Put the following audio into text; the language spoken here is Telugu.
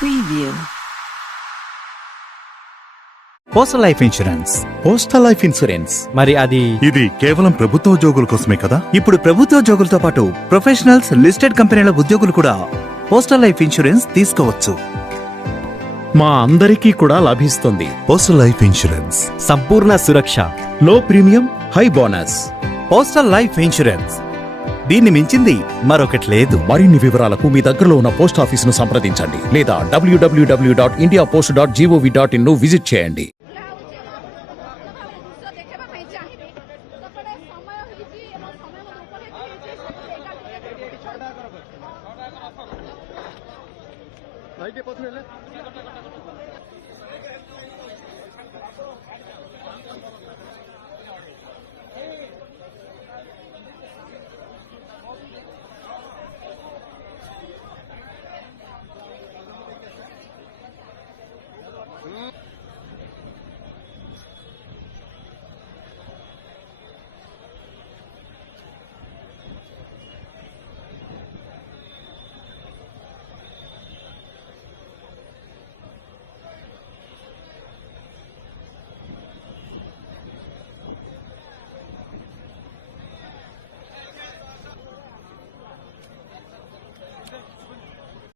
Preview. Postal life insurance postal life insurance మరి అది ఇది కేవలం ప్రభుత్వ ఉద్యోగుల కోసమే కదా? ఇప్పుడు ప్రభుత్వ ఉద్యోగులతో పాటు ప్రొఫెషనల్స్ లిస్టెడ్ కంపెనీల ఉద్యోగులు కూడా పోస్టల్ లైఫ్ ఇన్సూరెన్స్ తీసుకోవచ్చు. మా అందరికీ కూడా లభిస్తుంది. Postal life insurance Sampoorna Suraksha. Low premium high bonus postal life insurance దీన్ని మించింది మరొకటి లేదు. మరిన్ని వివరాలకు మీ దగ్గరలో ఉన్న పోస్ట్ ఆఫీసును సంప్రదించండి లేదా W W W dot India post dot G O V dot ఇన్ను visit చేయండి. Hmm?